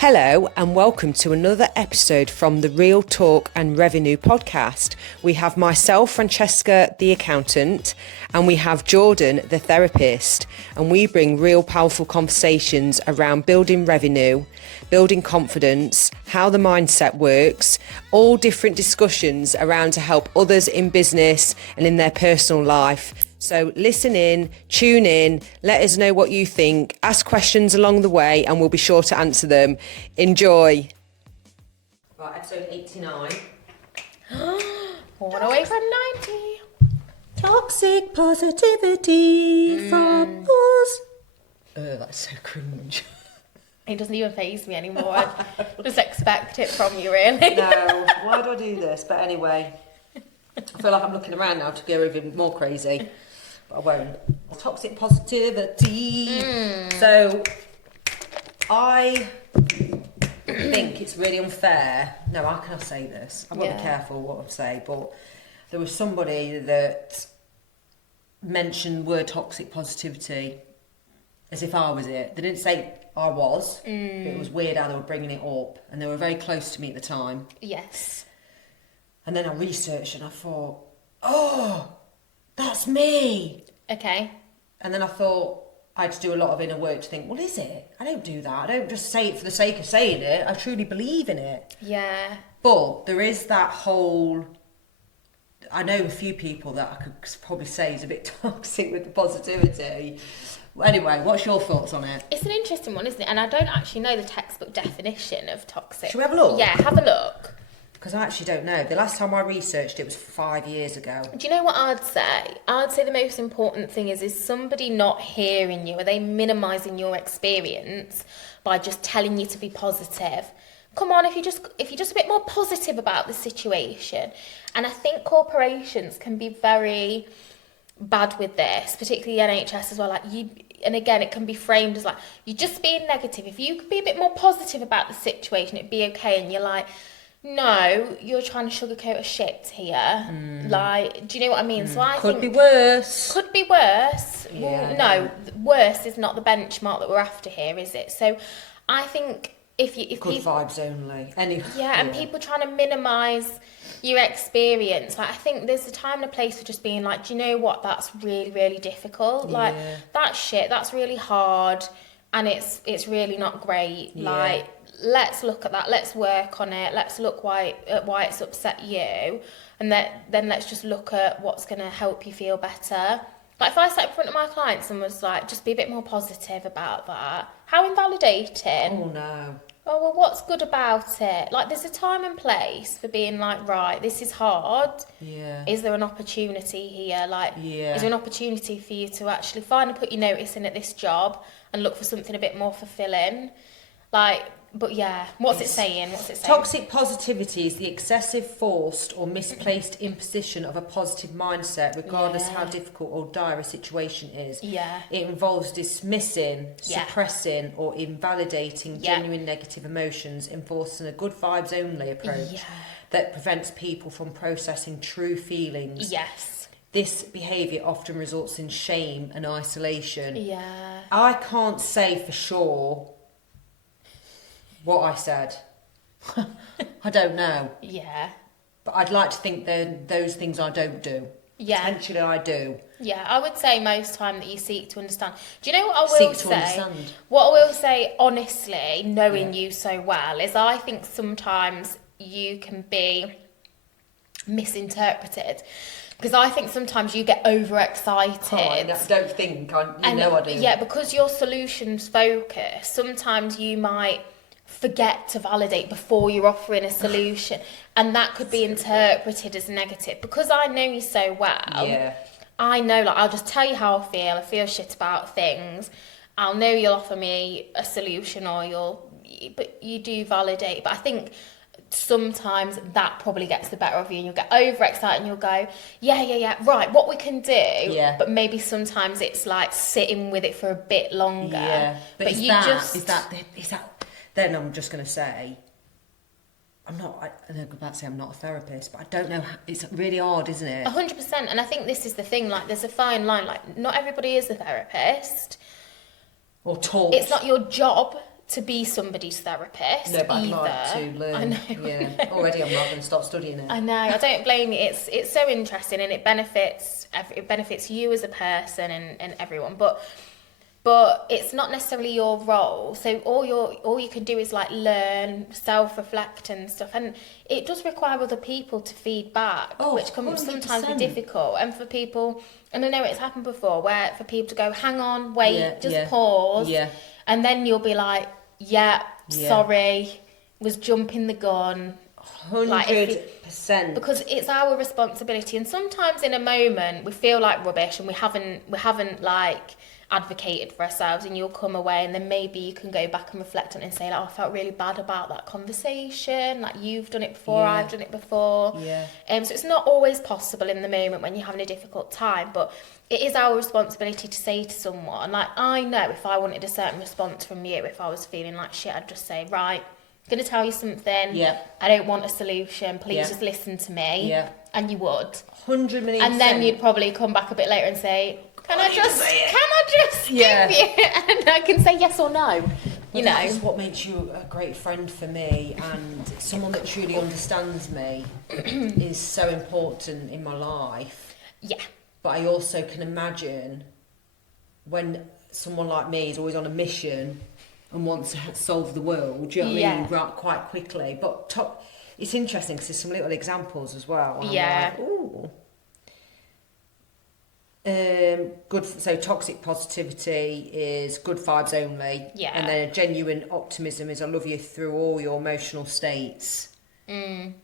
Hello and welcome to another episode from the Real Talk and Revenue podcast. We have myself, Francesca, the accountant, and we have Jordan, the therapist, and we bring real powerful conversations around building revenue, building confidence, how the mindset works, all different discussions around to help others in business and in their personal life. So listen in, tune in, let us know what you think, ask questions along the way and we'll be sure to answer them. Enjoy. Right, episode 89. One away from 90. Toxic positivity from us. Oh, that's so cringe. It doesn't even faze me anymore. I just expect it from you, really. No, why do I do this? But anyway, I feel like I'm looking around now to go even more crazy. But I won't. Toxic positivity. So, I think it's really unfair. No, how can I say this? I've got to be careful what I say. But there was somebody that mentioned the word toxic positivity as if I was it. They didn't say I was. But it was weird how they were bringing it up. And they were very close to me at the time. Yes. And then I researched and I thought, oh, that's me. Okay. And then I thought I had to do a lot of inner work to think, well, is it? I don't do that. I don't just say it for the sake of saying it. I truly believe in it. Yeah. But there is that whole... I know a few people that I could probably say is a bit toxic with the positivity. Anyway, what's your thoughts on it? It's an interesting one, isn't it? And I don't actually know the textbook definition of toxic. Should we have a look? Yeah, have a look. Because I actually don't know. The last time I researched it was 5 years ago. Do you know what I'd say? I'd say the most important thing is somebody not hearing you? Are they minimising your experience by just telling you to be positive? Come on, if you're just a bit more positive about the situation. And I think corporations can be very bad with this, particularly NHS as well. And again, it can be framed as like, you're just being negative. If you could be a bit more positive about the situation, it'd be okay. And you're like, no, you're trying to sugarcoat a shit here. Like, do you know what I mean? So I Could think... be worse. Could be worse. Yeah. Well, no, worse is not the benchmark that we're after here, is it? So I think if Good people... vibes only. Anyway. Yeah, and people trying to minimise your experience. Like, I think there's a time and a place for just being like, do you know what? That's really, really difficult. Like, that shit, that's really hard. And it's really not great. Yeah. Like... Let's look at that. Let's work on it. Let's look at why it's upset you, and then let's just look at what's going to help you feel better. Like if I sat in front of my clients and was like, just be a bit more positive about that. How invalidating. Oh no. Oh, well, what's good about it? Like, there's a time and place for being like, right, this is hard. Yeah. Is there an opportunity here? Like, is there an opportunity for you to actually finally put your notice in at this job and look for something a bit more fulfilling? Like, but yeah, what's it saying? Toxic positivity is the excessive, forced or misplaced imposition of a positive mindset, regardless how difficult or dire a situation is. Yeah. It involves dismissing, suppressing or invalidating genuine negative emotions, enforcing a good vibes only approach that prevents people from processing true feelings. Yes. This behaviour often results in shame and isolation. Yeah. I can't say for sure what I said. I don't know. Yeah. But I'd like to think those things I don't do. Yeah. Potentially I do. Yeah, I would say most time that you seek to understand. Do you know what I will say? Understand. What I will say, honestly, knowing you so well, is I think sometimes you can be misinterpreted. Because I think sometimes you get overexcited. Oh, I don't think. I do. Yeah, because you're solutions focused, sometimes you might forget to validate before you're offering a solution, and that could be interpreted as negative. Because I know you so well, I know, like, I'll just tell you how I feel shit about things, I'll know you'll offer me a solution, but you do validate. But I think sometimes that probably gets the better of you, and you'll get overexcited and you'll go, yeah, right, what we can do. But maybe sometimes it's like sitting with it for a bit longer. But is that then I'm just going to say, I'm about to say I'm not a therapist, but I don't know. It's really hard, isn't it? 100%. And I think this is the thing, like, there's a fine line. Like, not everybody is a therapist. Or taught. It's not your job to be somebody's therapist No, but I'd either. like to learn. I know. Yeah. Already I'm not going to start studying it. I know. I don't blame you. It's so interesting, and it benefits you as a person and everyone. But it's not necessarily your role. So all you can do is like learn, self-reflect and stuff. And it does require other people to feed back, which can 100%. sometimes be difficult. And for people, and I know it's happened before, where for people to go, hang on, wait, pause. Yeah. And then you'll be like, sorry, was jumping the gun. 100%. Because it's our responsibility. And sometimes in a moment we feel like rubbish and we haven't like advocated for ourselves, and you'll come away and then maybe you can go back and reflect on it and say like, I felt really bad about that conversation, like you've done it before, I've done it before. So it's not always possible in the moment when you're having a difficult time, but it is our responsibility to say to someone, like, I know if I wanted a certain response from you, if I was feeling like shit, I'd just say, right, I'm going to tell you something, I don't want a solution, please just listen to me. And you would 100 million%. And then you'd probably come back a bit later and say, can I just give you, and I can say yes or no. You know, that's what makes you a great friend for me, and someone that truly understands me is so important in my life. But I also can imagine when someone like me is always on a mission and wants to solve the world, do you know what I mean, right, quite quickly. But it's interesting because there's some little examples as well. And I'm like, ooh. Good. So toxic positivity is good vibes only, and then a genuine optimism is I love you through all your emotional states,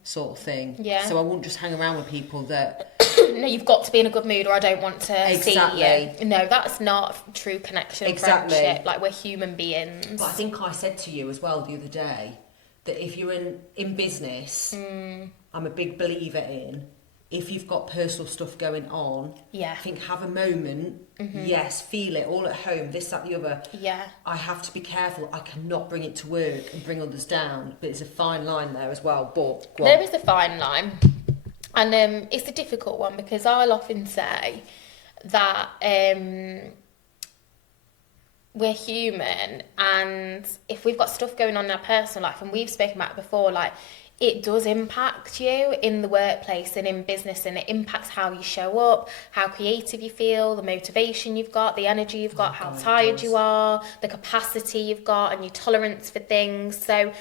sort of thing. So I wouldn't just hang around with people that no, you've got to be in a good mood or I don't want to see you. No, that's not true connection, friendship. Like, we're human beings. But I think I said to you as well the other day that if you're in business, I'm a big believer in, if you've got personal stuff going on, I think have a moment, feel it all at home, this, that, the other. I have to be careful. I cannot bring it to work and bring others down, but it's a fine line there as well. But there is a fine line, and it's a difficult one, because I'll often say that we're human, and if we've got stuff going on in our personal life, and we've spoken about it before, like, it does impact you in the workplace and in business, and it impacts how you show up, how creative you feel, the motivation you've got, the energy you've got, how tired you are, the capacity you've got, and your tolerance for things. So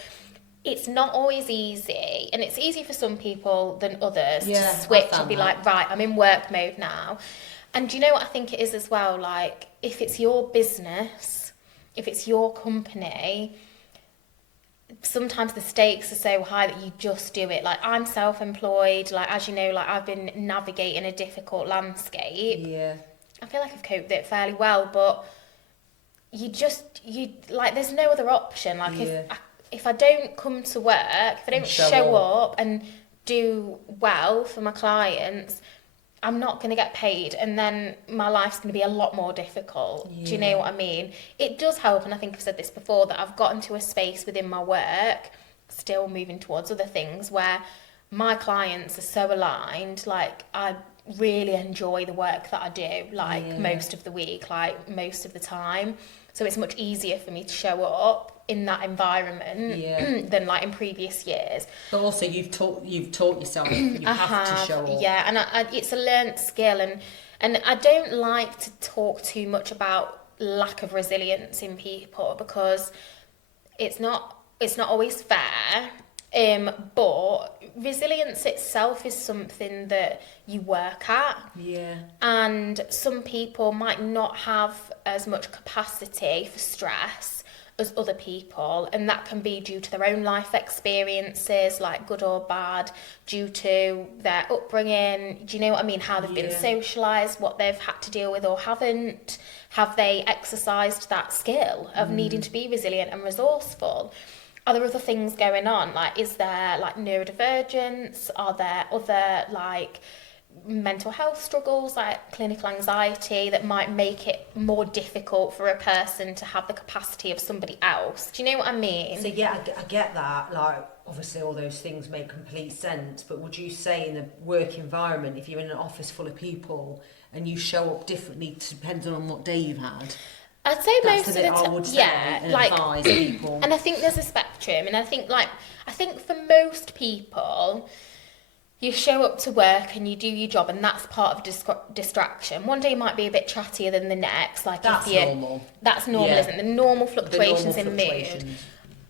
it's not always easy, and it's easy for some people than others to switch and be like, right, I'm in work mode now. And do you know what I think it is as well? Like, if it's your business, if it's your company, sometimes the stakes are so high that you just do it. Like, I'm self-employed, like, as you know, like, I've been navigating a difficult landscape. I feel like I've coped with it fairly well, but you like, there's no other option. Like, if I don't come to work, if I don't show up and do well for my clients, I'm not going to get paid, and then my life's going to be a lot more difficult. Do you know what I mean? It does help, and I think I've said this before, that I've gotten to a space within my work, still moving towards other things, where my clients are so aligned. Like, I really enjoy the work that I do, like, most of the week, like, most of the time. So it's much easier for me to show up in that environment than, like, in previous years. But also you've taught yourself you have to show up. And it's a learnt skill, and I don't like to talk too much about lack of resilience in people, because it's not always fair. But resilience itself is something that you work at. And some people might not have as much capacity for stress as other people, and that can be due to their own life experiences, like good or bad, due to their upbringing. Do you know what I mean? How they've been socialised, what they've had to deal with or haven't. Have they exercised that skill of needing to be resilient and resourceful? Are there other things going on? Like, is there, like, neurodivergence? Are there other, like, mental health struggles, like clinical anxiety, that might make it more difficult for a person to have the capacity of somebody else? Do you know what I mean? So I get that. Like, obviously all those things make complete sense, but would you say in a work environment, if you're in an office full of people and you show up differently depending on what day you've had? I'd say That's most of the the bit I time, would say yeah, and like, advise people. and I think there's a spectrum, and I think for most people, you show up to work and you do your job, and that's part of distraction. One day you might be a bit chattier than the next, like That's if you, normal. that's normal, Yeah. isn't it? The normal The fluctuations normal in fluctuations. mood.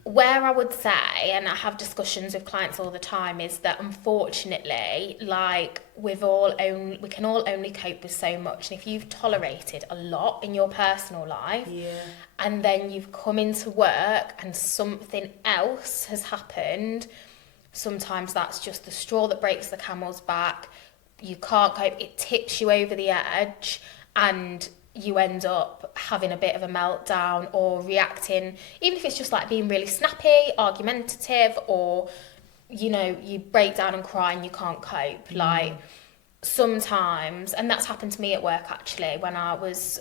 Where I would say, and I have discussions with clients all the time, is that unfortunately, like we can all only cope with so much. And if you've tolerated a lot in your personal life, and then you've come into work and something else has happened, sometimes that's just the straw that breaks the camel's back. You can't cope, it tips you over the edge, and you end up having a bit of a meltdown or reacting, even if it's just like being really snappy, argumentative, or, you know, you break down and cry and you can't cope. Like, sometimes, and that's happened to me at work actually, when I was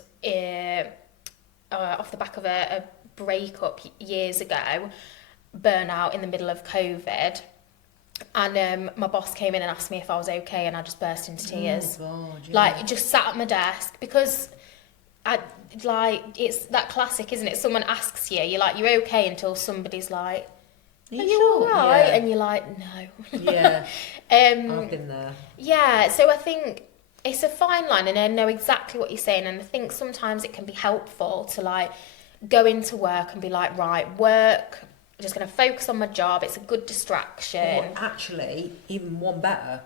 off the back of a breakup years ago, burnout in the middle of COVID. And my boss came in and asked me if I was okay, and I just burst into tears. Oh God, yeah. Like, just sat at my desk, because it's that classic, isn't it? Someone asks you, you're like, you're okay, until somebody's like, are you all right? Yeah. And you're like, no. Yeah. I've been there. Yeah, so I think it's a fine line, and I know exactly what you're saying, and I think sometimes it can be helpful to like go into work and be like, right, work, I'm just going to focus on my job, it's a good distraction. Or actually, even one better,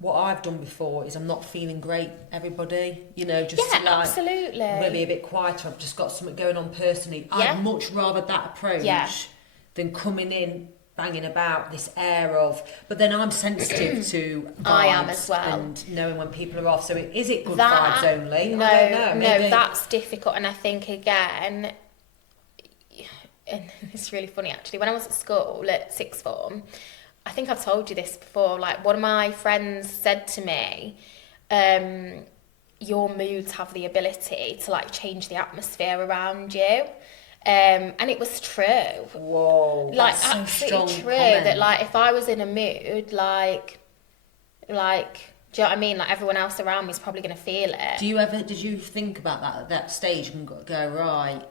what I've done before is I'm not feeling great, everybody, you know, just Yeah, like absolutely. maybe a bit quieter, I've just got something going on personally. Yeah. I'd much rather that approach than coming in banging about this air of, but then I'm sensitive to vibes. I am as well. And knowing when people are off, so is it good That- vibes only? No, I don't know, maybe. no, that's difficult, and I think again, and it's really funny actually, when I was at school at sixth form, I think I've told you this before, like one of my friends said to me, your moods have the ability to like change the atmosphere around you. And it was true. Whoa, Like, that's so absolutely strong true. comment. That like if I was in a mood, like, do you know what I mean? Like everyone else around me is probably going to feel it. Did you think about that at that stage and go right?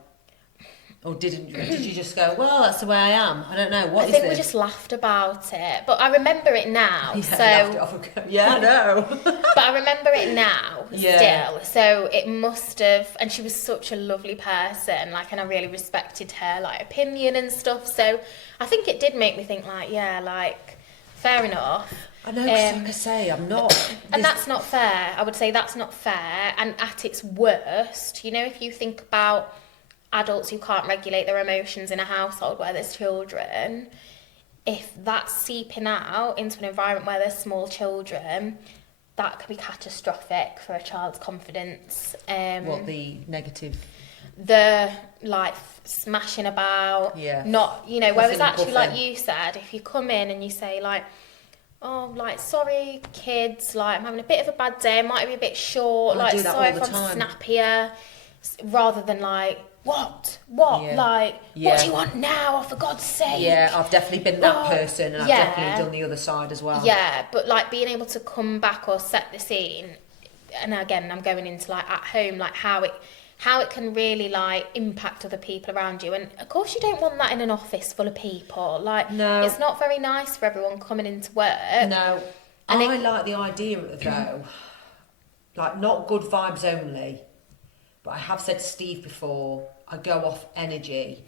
Or did you just go, well, that's the way I am? I don't know. What I is think this? we just laughed about it, but I remember it now. Laughed it off again. Yeah, I know. But I remember it now still. So it must have, and she was such a lovely person, like, and I really respected her like opinion and stuff. So I think it did make me think like, yeah, like fair enough. I know, 'cause like I say, I'm not. And that's not fair. I would say that's not fair. And at its worst, you know, if you think about adults who can't regulate their emotions in a household where there's children, if that's seeping out into an environment where there's small children, that could be catastrophic for a child's confidence. What, the negative? The like smashing about, not, you know, whereas actually, like you said, if you come in and you say like, oh, like, sorry kids, like I'm having a bit of a bad day, I might be a bit short, like sorry if I'm snappier, rather than like, what? Yeah. Like, what do you want now? Oh, for God's sake. Yeah, I've definitely been that person, and I've definitely done the other side as well. Yeah, but like being able to come back or set the scene, and again, I'm going into like at home, like how it can really like impact other people around you. And of course you don't want that in an office full of people. Like, no, it's not very nice for everyone coming into work. No, and I like the idea of though, like not good vibes only, but I have said to Steve before, I go off energy,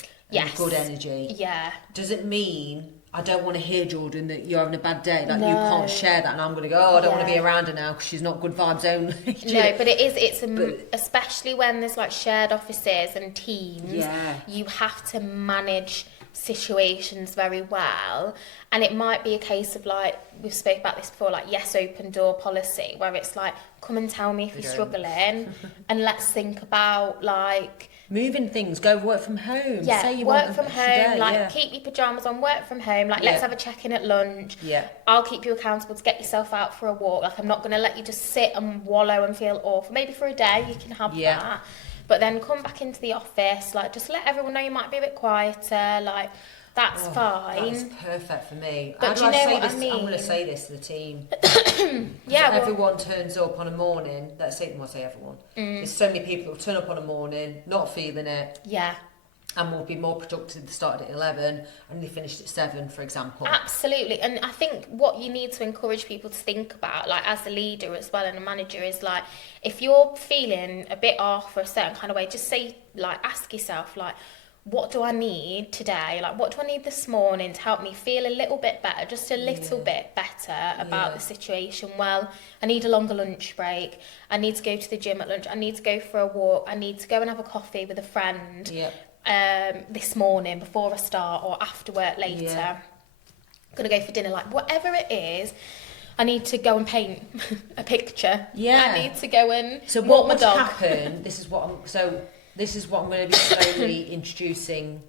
good energy. Yeah. Does it mean I don't want to hear, Jordan, that you're having a bad day? Like, you can't share that, and I'm going to go, oh, I don't want to be around her now because she's not good vibes only. No, but especially when there's like shared offices and teams, you have to manage situations very well. And it might be a case of like, we've spoke about this before, like yes, open door policy, where it's like, come and tell me if you're struggling, and let's think about like moving things, go work from home. Yeah, say you work want from home, like keep your pajamas on, work from home, like let's have a check-in at lunch. Yeah. I'll keep you accountable to get yourself out for a walk. Like I'm not going to let you just sit and wallow and feel awful. Maybe for a day you can have that. But then come back into the office, like just let everyone know you might be a bit quieter, like That's fine. That's perfect for me. But do you know what I mean? I'm going to say this to the team. Yeah, everyone turns up on a morning. Let's say everyone. There's so many people who turn up on a morning, not feeling it. Yeah. And will be more productive if they started at 11 and they finished at 7, for example. Absolutely. And I think what you need to encourage people to think about, like as a leader as well and a manager, is like, if you're feeling a bit off or a certain kind of way, just say, like, ask yourself, like, what do I need today? Like, what do I need this morning to help me feel a little bit better, just a little bit better about the situation? Well, I need a longer lunch break. I need to go to the gym at lunch. I need to go for a walk. I need to go and have a coffee with a friend. Yeah. This morning before I start or after work later. Yeah. I'm going to go for dinner. Like, whatever it is, I need to go and paint a picture. Yeah. I need to go and so walk what my would dog. happen, this is what I'm going to be slowly introducing,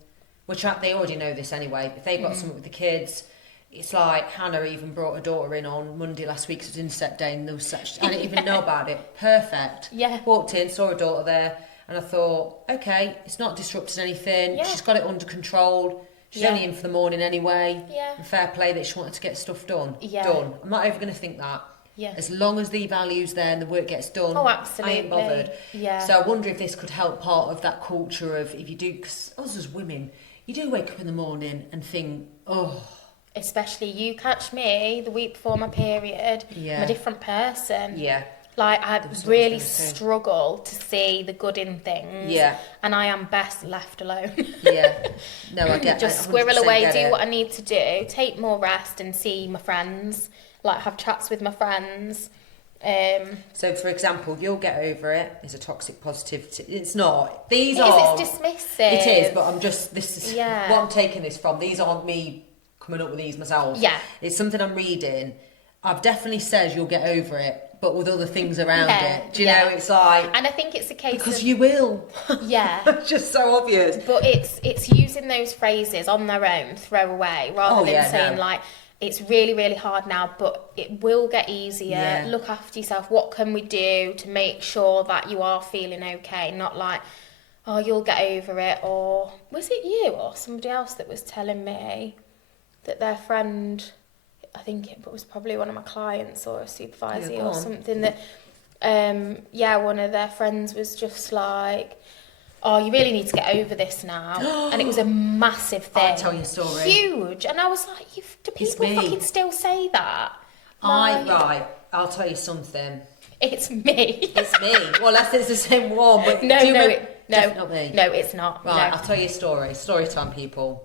which they already know this anyway. If they've got something with the kids, it's like Hannah even brought her daughter in on Monday last week, so it was inset day, and there was such, I didn't even know about it. Perfect. Yeah. Walked in, saw her daughter there, and I thought, okay, it's not disrupting anything. Yeah. She's got it under control. She's only in for the morning anyway. Yeah. And fair play that she wanted to get stuff done. Yeah. Done. I'm not ever going to think that. Yeah. As long as the value's there and the work gets done, Oh, absolutely. I ain't bothered. Yeah. So I wonder if this could help part of that culture of, if you do, because us as women, you do wake up in the morning and think, oh. Especially you catch me the week before my period. Yeah. I'm a different person. Yeah. Like, I really struggle to see the good in things. Yeah. And I am best left alone. Yeah. No, I get Just I squirrel away, do it. what I need to do, take more rest and see my friends, like have chats with my friends. So, for example, you'll get over it. It's a toxic positivity. It's not. It's dismissive. It is, but this is Yeah. what I'm taking this from. These aren't me coming up with these myself. Yeah. It's something I'm reading. I've definitely said you'll get over it, but with other things around it. Do you know? It's like, and I think it's a case because of, you will. Yeah. It's just so obvious. But it's using those phrases on their own, throw away, rather than saying like, it's really, really hard now, but it will get easier. Yeah. Look after yourself. What can we do to make sure that you are feeling okay? Not like, oh, you'll get over it. Or was it you or somebody else that was telling me that their friend, I think it was probably one of my clients or a supervisor or something, that, one of their friends was just like, oh, you really need to get over this now. And it was a massive thing. I'll tell you a story. Huge. And I was like, do people fucking still say that? Right, I'll tell you something. It's me. It's me. Well, it's the same one, but definitely. No, it's not. Right, no. I'll tell you a story. Story time, people.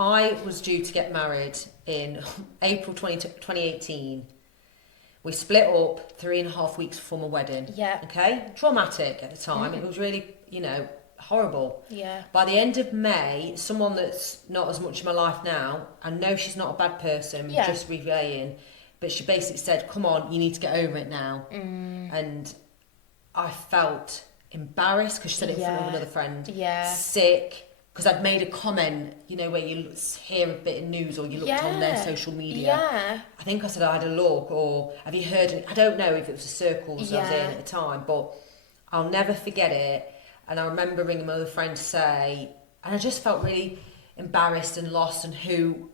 I was due to get married in April 2018. We split up 3.5 weeks before my wedding. Yeah. Okay? Traumatic at the time. It was really, horrible. Yeah. By the end of May, someone that's not as much in my life now, I know she's not a bad person, just relaying, but she basically said, come on, you need to get over it now. And I felt embarrassed because she said it in front of another friend. Yeah. Sick. Because I'd made a comment, where you hear a bit of news or you looked on their social media. Yeah. I think I said I had a look, or have you heard it? I don't know if it was the circles I was in at the time, but I'll never forget it. And I remember ringing my other friend to say, and I just felt really embarrassed and lost and who.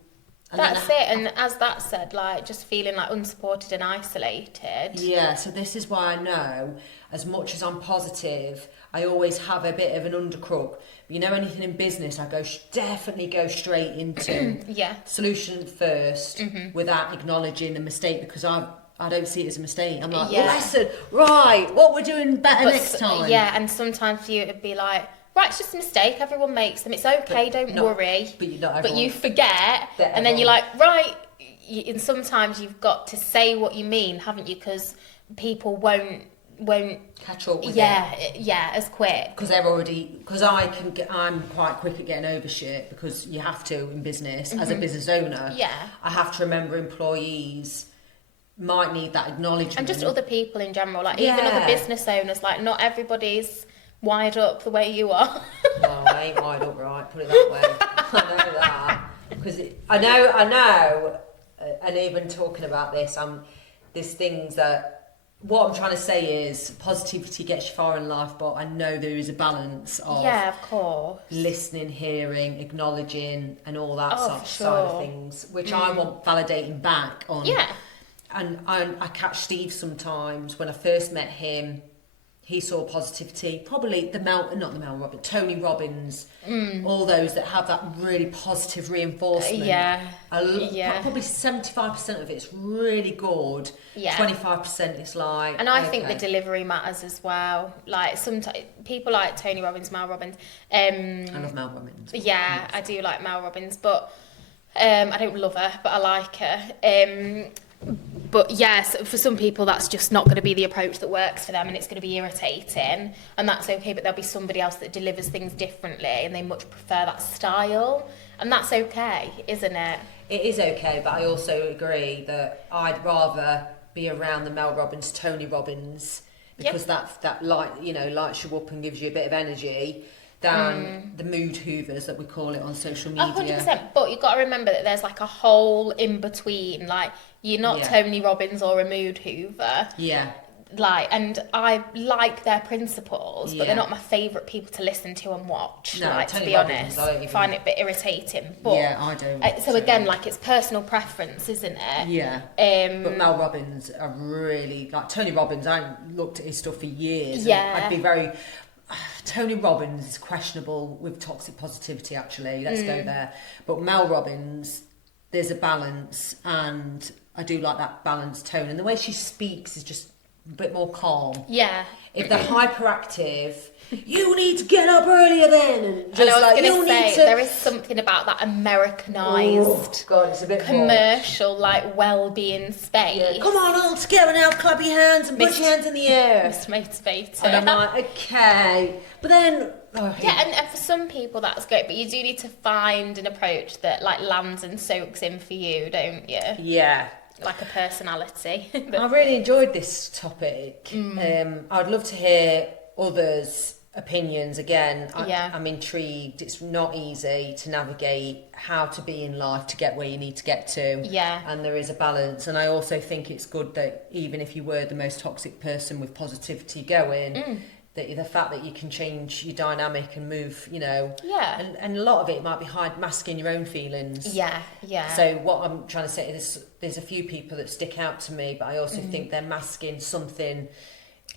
And that's it. And as that said, like, just feeling like unsupported and isolated. Yeah, so this is why I know, as much as I'm positive, I always have a bit of an undercrook. Anything in business, I definitely go straight into solution first without acknowledging a mistake, because I don't see it as a mistake. I'm like, lesson, right, what we're doing better next time. Yeah, and sometimes for you it'd be like, right, it's just a mistake, everyone makes them, it's okay, don't worry. But you forget, and then you're like, right, and sometimes you've got to say what you mean, haven't you? Because people won't catch up with as quick, because I'm quite quick at getting over shit, because you have to in business. As a business owner, I have to remember employees might need that acknowledgement, and just other people in general, like even other business owners, like not everybody's wired up the way you are. No, I ain't wired up right, put it that way. I know that, because I know and even talking about this, there's things that what I'm trying to say is positivity gets you far in life, but I know there is a balance of of course, listening, hearing, acknowledging, and all that side of things, which I want validating back on. Yeah. And I catch Steve sometimes. When I first met him, he saw positivity. Probably Tony Robbins, all those that have that really positive reinforcement. Probably 75% of it's really good. 25% is like. And I think the delivery matters as well. Like sometimes people like Tony Robbins, Mel Robbins. I love Mel Robbins. Yeah, I do like Mel Robbins, but I don't love her, but I like her. But yes, for some people that's just not going to be the approach that works for them, and it's going to be irritating, and that's okay. But there'll be somebody else that delivers things differently, and they much prefer that style, and that's okay, isn't it? It is okay, but I also agree that I'd rather be around the Mel Robbins, Tony Robbins, because that lights you up and gives you a bit of energy, than the mood hoovers that we call it on social media. 100%. But you've got to remember that there's like a whole in between. Like, you're not Tony Robbins or a mood hoover. Yeah. Like, and I like their principles, but they're not my favourite people to listen to and watch. No, like, Tony to be Robbins, honest, I find it a bit irritating. But I don't. So again, like, it's personal preference, isn't it? Yeah. But Mel Robbins are really like Tony Robbins. I looked at his stuff for years. Yeah. I'd be very. Tony Robbins is questionable with toxic positivity, actually. Let's go there. But Mel Robbins, there's a balance, and I do like that balanced tone. And the way she speaks is just a bit more calm. Yeah. If they're hyperactive, you need to get up earlier then. And just there is something about that Americanized it's a bit commercial, like, well-being space. Yeah. Come on, all together now, clap your hands and put your hands in the air. Mr. Motivator. And I'm like, okay. But then... and for some people that's great, but you do need to find an approach that, like, lands and soaks in for you, don't you? Yeah. Like a personality. I really enjoyed this topic. I'd love to hear others' opinions again. I'm intrigued. It's not easy to navigate how to be in life to get where you need to get to. Yeah. And there is a balance. And I also think it's good that even if you were the most toxic person with positivity going, that the fact that you can change your dynamic and move, and a lot of it might be masking your own feelings. Yeah. So what I'm trying to say is there's a few people that stick out to me, but I also think they're masking something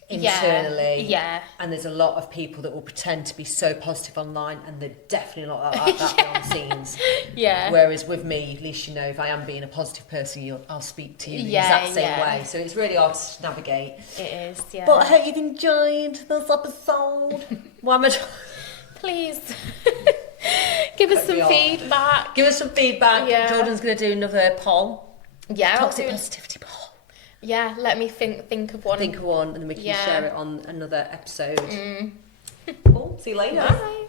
internally. Yeah. And there's a lot of people that will pretend to be so positive online, and they're definitely not like that behind the scenes. Yeah. Whereas with me, at least if I am being a positive person, I'll speak to you the exact same way. So it's really hard to navigate. It is, yeah. But I hope you've enjoyed this episode. Why am I Please. Give us some feedback. Give us some feedback. Yeah. Jordan's going to do another poll. Yeah. Toxic positivity poll. Yeah, let me think of one. And then we can share it on another episode. Cool. See you later. Bye.